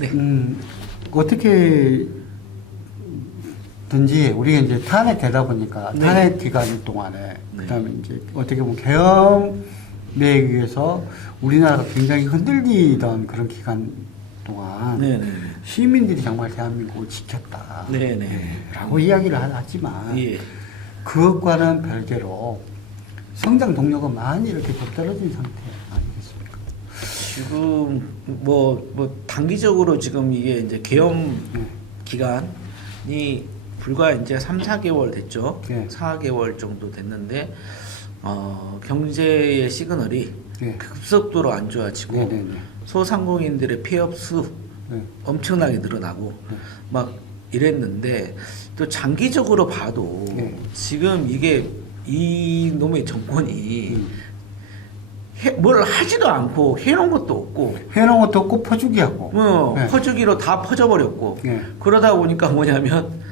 네. 어떻게 든지 우리가 이제 탄핵되다 보니까 네. 탄핵 기간 동안에 네. 그다음에 이제 어떻게 보면 계엄에 의해서 우리나라가 굉장히 흔들리던 그런 기간 동안 네네. 시민들이 정말 대한민국을 지켰다. 네네. 라고 이야기를 하지만 예. 그것과는 별개로 성장 동력은 많이 이렇게 떨어진 상태 아니겠습니까? 지금 뭐 단기적으로 지금 이게 이제 계엄 기간이 불과 이제 3, 4개월 됐죠. 네. 4개월 정도 됐는데 경제의 시그널이 네. 급속도로 안 좋아지고 네네네. 소상공인들의 폐업 수 네. 엄청나게 늘어나고 네. 막 이랬는데 또 장기적으로 봐도 네. 지금 이게 이 놈의 정권이 뭘 하지도 않고 해놓은 것도 없고 해놓은 것도 없고 퍼주기 하고. 네. 퍼주기로 다 퍼져버렸고 네. 그러다 보니까 뭐냐면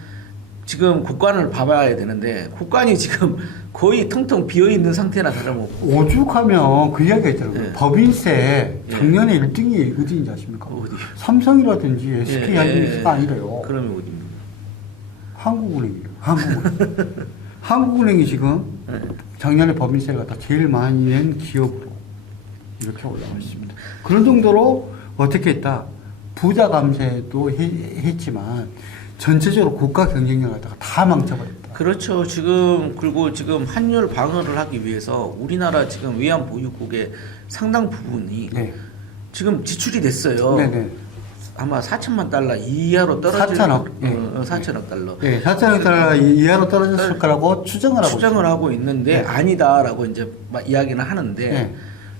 지금 국관을 봐봐야 되는데 국관이 지금 거의 텅텅 비어있는 상태나 다름없고 오죽하면 그 이야기가 있더라고요. 네. 법인세 작년에 1등이 어디인지 아십니까? 어디? 삼성이라든지 SK 예, 하이닉스가 예. 아니래요. 그러면 어디입니까? 한국은행이에요. 한국은행. 한국은행이 지금 네. 작년에 법인세를 갖다 제일 많이 낸 기업으로 이렇게 올라와 있습니다. 그런 정도로 어떻게 했다? 부자 감세도 했지만 전체적으로 국가 경쟁력을 갖다가 다 망쳐버렸다. 그렇죠. 그리고 지금 환율 방어를 하기 위해서 우리나라 지금 외환 보유국의 상당 부분이 네. 지금 지출이 됐어요. 네네. 아마 4천만 달러 이하로 떨어질 4천억. 예. 4천억 달러. 네, 4천억 달러 이하로 떨어졌을 거라고 추정을 하고 추정을 하고 있는데 네. 아니다라고 이제 막 이야기는 하는데 네.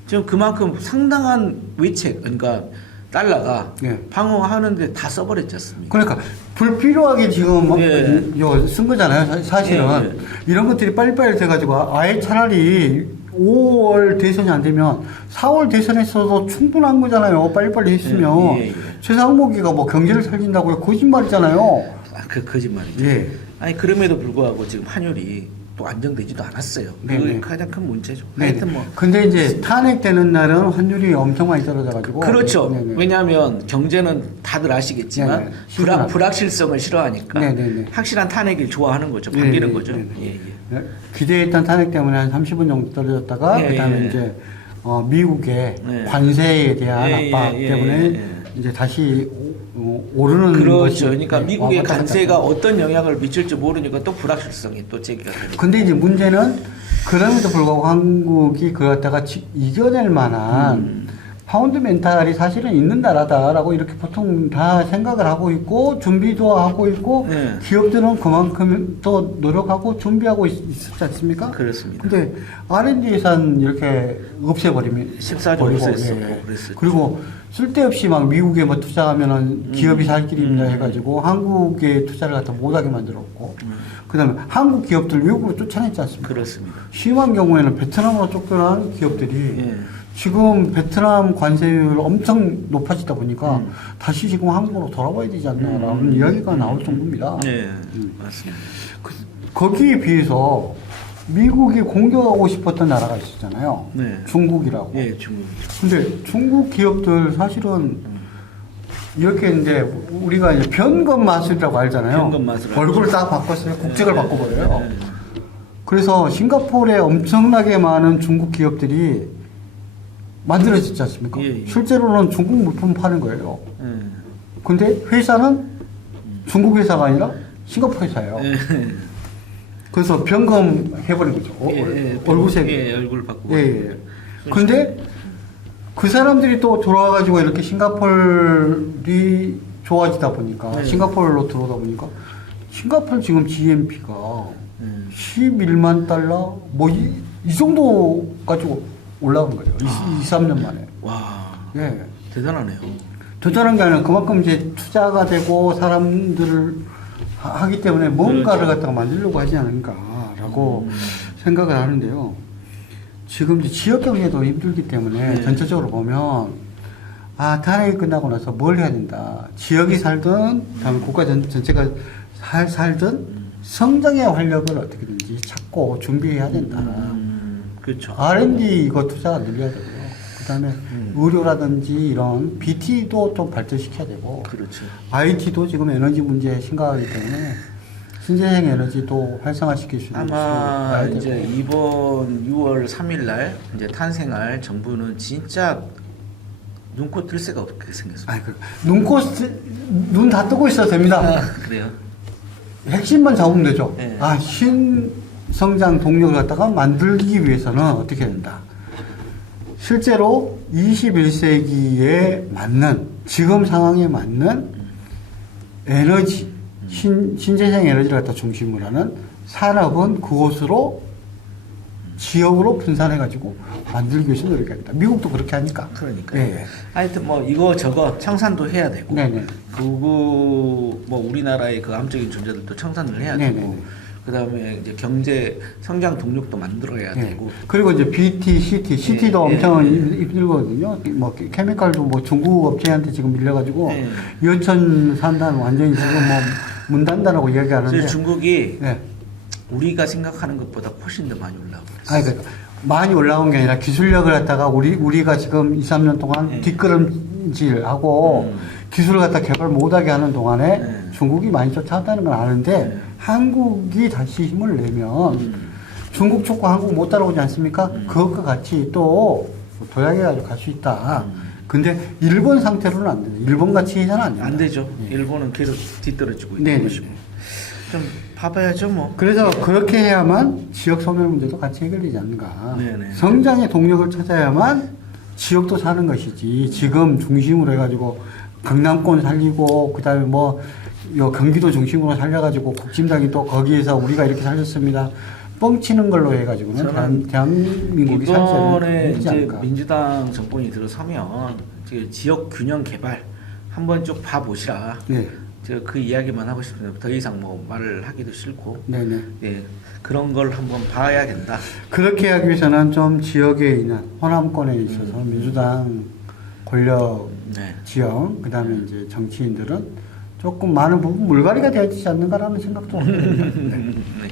지금 그만큼 상당한 외채 그러니까 달러가 네. 방어하는데 다 써버렸지 않습니까? 그러니까 불필요하게 지금 예. 쓴 거잖아요. 사실은 예, 예. 이런 것들이 빨리빨리 돼가지고 아예 차라리 5월 대선이 안 되면 4월 대선에서도 충분한 거잖아요. 빨리빨리 했으면 예, 예. 최상목이가 뭐 경제를 살린다고요? 거짓말이잖아요. 그 거짓말이죠. 예. 아니 그럼에도 불구하고 지금 환율이 또 안정되지도 않았어요. 네, 그게 네. 가장 큰 문제죠. 네. 하여튼 뭐 근데 이제 탄핵되는 날은 환율이 엄청 많이 떨어져가지고 그렇죠. 네, 네. 왜냐하면 경제는 다들 아시겠지만 네, 네. 시원하죠. 불확실성을 싫어하니까 네, 네, 네. 확실한 탄핵을 좋아하는 거죠. 네, 반기는 네, 거죠. 네, 네. 예, 예. 네. 기대했던 탄핵 때문에 한 30분 정도 떨어졌다가 예, 그다음에 예. 이제 미국의 네. 관세에 대한 예, 압박 예, 때문에 예, 예. 이제 다시 오르는 것이 그렇죠. 그러니까 네, 미국의 와봤다 관세가 갔다. 어떤 영향을 미칠지 모르니까 또 불확실성이 또 제기가 되는 근데 이제 문제는 그럼에도 불구하고 한국이 그걸 갖다가 이겨낼 만한 파운드 멘탈이 사실은 있는 나라다라고 이렇게 보통 다 생각을 하고 있고 준비도 하고 있고 네. 기업들은 그만큼 또 노력하고 준비하고 있었지 않습니까? 그렇습니다. 근데 R&D 예산 이렇게 없애버리면 14조 버리고, 없앴었고 그랬었죠. 그리고 쓸데없이 막 미국에 뭐 투자하면은 기업이 살 길입니다 해가지고 한국에 투자를 갖다 못하게 만들었고 그다음에 한국 기업들 외국으로 쫓아냈지 않습니까? 그렇습니다. 심한 경우에는 베트남으로 쫓겨난 기업들이 예. 지금 베트남 관세율 엄청 높아지다 보니까 다시 지금 한국으로 돌아와야 되지 않나라는 이야기가 나올 정도입니다. 네, 맞습니다. 거기에 비해서 미국이 공격하고 싶었던 나라가 있었잖아요. 네. 중국이라고. 예, 중국. 근데 중국 기업들 사실은 이렇게 이제 우리가 이제 변건 마술이라고 알잖아요. 변건 마술 얼굴을 딱 바꿨어요. 국적을 바꿔버려요. 네. 그래서 싱가포르에 엄청나게 많은 중국 기업들이 만들어졌지 않습니까? 예, 예. 실제로는 중국 물품 파는 거예요. 예. 근데 회사는 중국 회사가 아니라 싱가포르 회사예요. 예. 그래서 변검해버린 거죠. 얼굴색. 예, 얼굴 바꾸고. 예, 예. 근데 그 사람들이 또 돌아와가지고 이렇게 싱가폴이 좋아지다 보니까 네. 싱가폴로 들어오다 보니까 싱가폴 지금 GNP가 예. 11만 달러 뭐 이 정도 가지고 올라간 거예요. 2, 3년 만에. 와, 예. 대단하네요. 도전한 게 아니라 그만큼 이제 투자가 되고 사람들을 하기 때문에 뭔가를 그렇죠. 갖다가 만들려고 하지 않을까라고 생각을 하는데요. 지금 이제 지역 경제도 힘들기 때문에 네. 전체적으로 보면 탄핵이 끝나고 나서 뭘 해야 된다. 지역이 살든 다음에 국가 전체가 살든 성장의 활력을 어떻게든지 찾고 준비해야 된다. 그렇죠. R&D 이거 투자가 늘려야 되고요. 그다음에 의료라든지 이런 BT도 좀 발전시켜야 되고 그렇죠. IT도 지금 에너지 문제 심각하기 때문에 신재생 에너지도 활성화시킬 수 있는 아마 기술을 이제 되고. 이번 6월 3일 날 이제 탄생할 정부는 진짜 눈코 뜰 새가 없게 생겼습니다. 아니 눈 다 뜨고 있어도 됩니다. 그래요? 핵심만 잡으면 되죠. 네. 신성장 동력을 갖다가 만들기 위해서는 어떻게 된다. 실제로 21세기에 맞는 지금 상황에 맞는 에너지 신재생 에너지를 갖다 중심으로 하는 산업은 그곳으로 지역으로 분산해가지고 만들기 위해서 노력합니다. 미국도 그렇게 하니까. 그러니까. 예. 하여튼 뭐 이거 저거 청산도 해야 되고. 네네. 그리고 뭐 우리나라의 그 암적인 존재들도 청산을 해야 네네네. 되고. 그다음에 이제 경제 성장 동력도 만들어야 네. 되고. 그리고 이제 BT, CT도 네, 엄청 네, 힘들거든요. 뭐 케미칼도 뭐 중국 업체한테 지금 밀려가지고 네. 연천 산단 완전히 지금 뭐 문 닫는다고 이야기하는데. 그래서 중국이 네. 우리가 생각하는 것보다 훨씬 더 많이 올라오고 있어요. 아니 그러니까 많이 올라온 게 아니라 기술력을 갖다가 우리가 지금 2, 3년 동안 네. 뒷걸음질하고 기술을 갖다 개발 못하게 하는 동안에 네. 중국이 많이 쫓아왔다는 건 아는데 네. 한국이 다시 힘을 내면 중국 축구 한국 못 따라오지 않습니까? 그것과 같이 또 도약해가지고 갈 수 있다. 근데 일본 상태로는 안 돼요. 일본 같이 해서는 안 된다. 안 되죠. 일본은 계속 뒤떨어지고 있는 네. 것이고. 좀 봐봐야죠 뭐. 그래서 그렇게 해야만 지역 소멸 문제도 같이 해결되지 않는가. 네네. 성장의 동력을 찾아야만 지역도 사는 것이지. 지금 중심으로 해가지고 강남권 살리고 그다음에 뭐 요 경기도 중심으로 살려가지고 국진당이 또 거기에서 우리가 이렇게 살렸습니다. 뻥치는 걸로 해가지고는 저는 대한민국이 이번에 살지 이제 않을까. 민주당 정권이 들어서면 이제 지역 균형 개발 한번 쭉 봐보시라. 네, 제가 그 이야기만 하고 싶은데 더 이상 뭐 말을 하기도 싫고. 네네. 예, 그런 걸 한번 봐야 된다. 그렇게 하기 위해서는 좀 지역에 있는 호남권에 있어서 민주당 권력 네. 지역, 그 다음에 이제 정치인들은 조금 많은 부분 물갈이가 되지 않는가라는 생각도 듭니다. 네. 네.